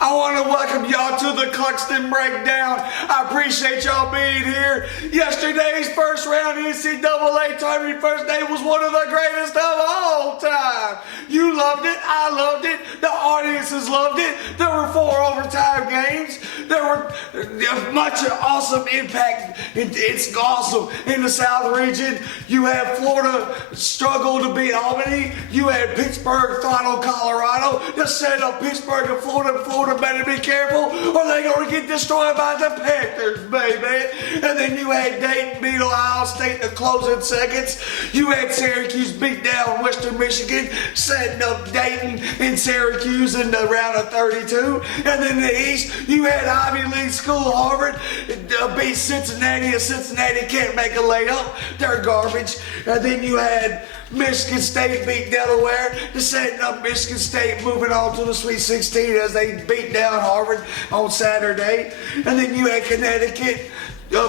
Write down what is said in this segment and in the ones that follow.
I want to welcome y'all to the Cluxton Breakdown. I appreciate y'all being here. Yesterday's first round NCAA Tournament first day was one of the greatest of all time. You loved it. I loved it. The audiences loved it. There were 4 overtime games. There were much awesome impact. It's awesome. In the South region, you had Florida struggle to beat Albany. You had Pittsburgh throttle Colorado to set up Pittsburgh and Florida. Florida better be careful or they're going to get destroyed by the Panthers, baby. And then you had Dayton beat Ohio State in the closing seconds. You had Syracuse beat down Western Michigan, setting up Dayton and Syracuse in the round of 32. And then in the East, you had Ivy League school Harvard beat Cincinnati, and Cincinnati can't make a layup. They're garbage. And then you had Michigan State beat Delaware, setting up Michigan State moving on to the Sweet 16 as they beat down Harvard on Saturday. And then you had Connecticut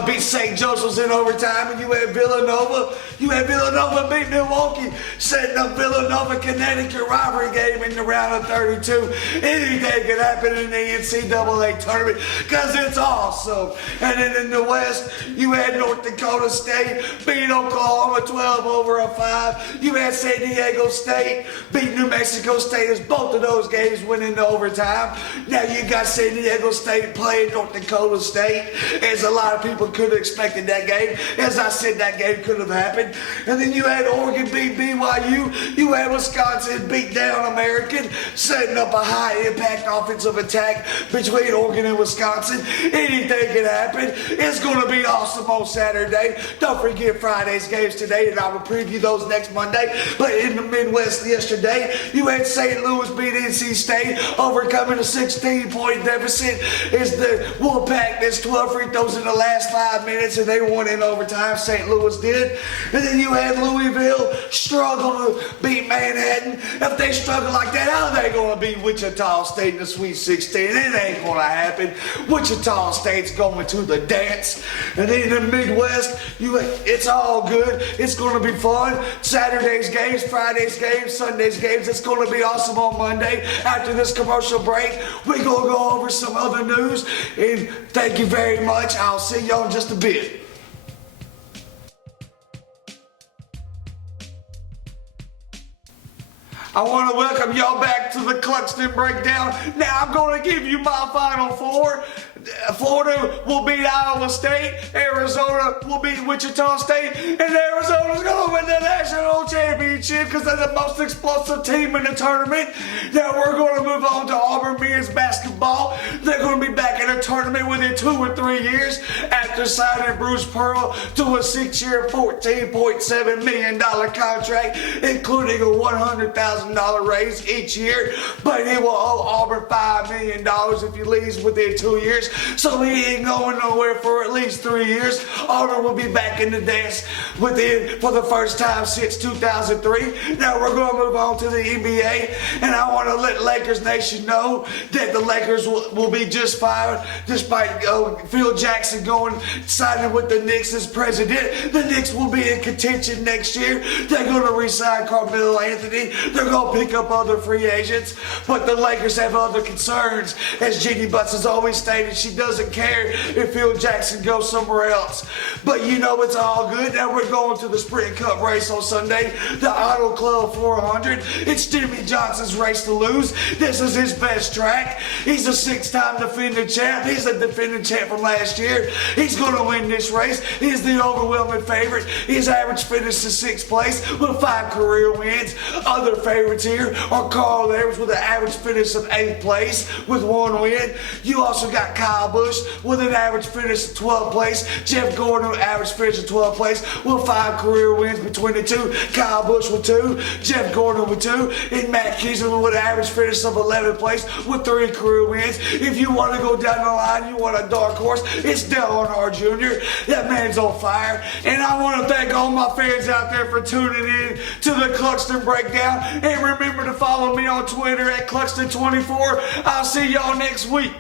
beat St. Joseph's in overtime, and you had Villanova. You had Villanova beat Milwaukee, setting up Villanova-Connecticut rivalry game in the round of 32. Anything can happen in the NCAA tournament because it's awesome. And then in the West, you had North Dakota State beat Oklahoma 12-5. You had San Diego State beat New Mexico State as both of those games went into overtime. Now you got San Diego State playing North Dakota State, as a lot of people could have expected that game. As I said, that game could have happened. And then you had Oregon beat BYU. You had Wisconsin beat down American, setting up a high-impact offensive attack between Oregon and Wisconsin. Anything can happen. It's going to be awesome on Saturday. Don't forget Friday's games today, and I will preview those next Monday. But in the Midwest yesterday, you had St. Louis beat NC State, overcoming a 16-point deficit. As the Wolfpack missed 12 free throws in the last 5 minutes, and they won in overtime. St. Louis did. And then you had Louisville struggle to beat Manhattan. If they struggle like that, how are they going to beat Wichita State in the Sweet 16? It ain't going to happen. Wichita State's going to the dance. And then in the Midwest, it's all good. It's going to be fun. Saturday's games, Friday's games, Sunday's games. It's going to be awesome on Monday. After this commercial break, we're going to go over some other news. And thank you very much. I'll see y'all in just a bit. I want to welcome y'all back to the Cluxton Breakdown. Now I'm going to give you my final 4. Florida will beat Iowa State, Arizona will beat Wichita State, and Arizona's going to win the national championship because they're the most explosive team in the tournament. Now we're going to move on to Auburn men's basketball. They're going to be back in a tournament within 2 or 3 years after signing Bruce Pearl to a 6-year, $14.7 million contract, including a $100,000 raise each year. But he will owe Auburn $5 million if he leaves within 2 years. So he ain't going nowhere for at least 3 years. Auburn will be back in the dance for the first time since 2003. Now we're going to move on to the NBA, and I want to let Lakers Nation know that the Lakers will be just fine despite Phil Jackson signing with the Knicks as president. The Knicks will be in contention next year. They're going to re-sign Carmelo Anthony. They're going to pick up other free agents, but the Lakers have other concerns. As Jeannie Butts has always stated, she doesn't care if Phil Jackson goes somewhere else. But you know it's all good. Now we're going to the Sprint Cup race on Sunday, the Auto Club 400. It's Jimmy Johnson's race to lose. This is his best track. He's a 6-time defending champ. He's a defending champ from last year. He's going to win this race. He's the overwhelming favorite. His average finish is 6th place with 5 career wins. Other favorites here are Carl Edwards with an average finish of 8th place with 1 win. You also got Kyle Busch with an average finish of 12th place. Jeff Gordon with an average finish of 12th place with 5 career wins between the two. Kyle Busch with 2, Jeff Gordon with 2, and Matt Kiesler with an average finish of 11th place with 3 career wins. If you want to go down the line, you want a dark horse, it's Dale Earnhardt Jr. That man's on fire. And I want to thank all my fans out there for tuning in to the Cluxton Breakdown. And remember to follow me on Twitter at Cluxton24. I'll see y'all next week.